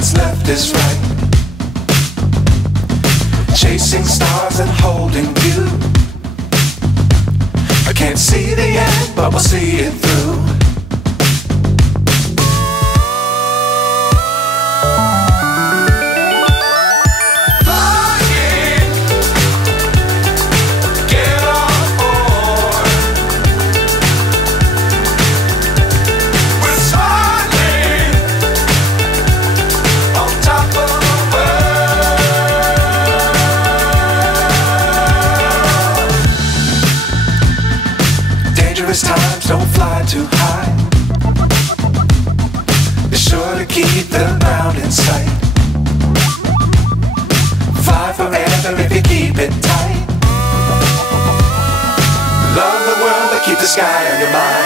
what's left is right. Chasing stars and holding you. I can't see the end, but we'll see it through. Dangerous times, don't fly too high. Be sure to keep the ground in sight. Fly forever if you keep it tight. Love the world, but keep the sky on your mind.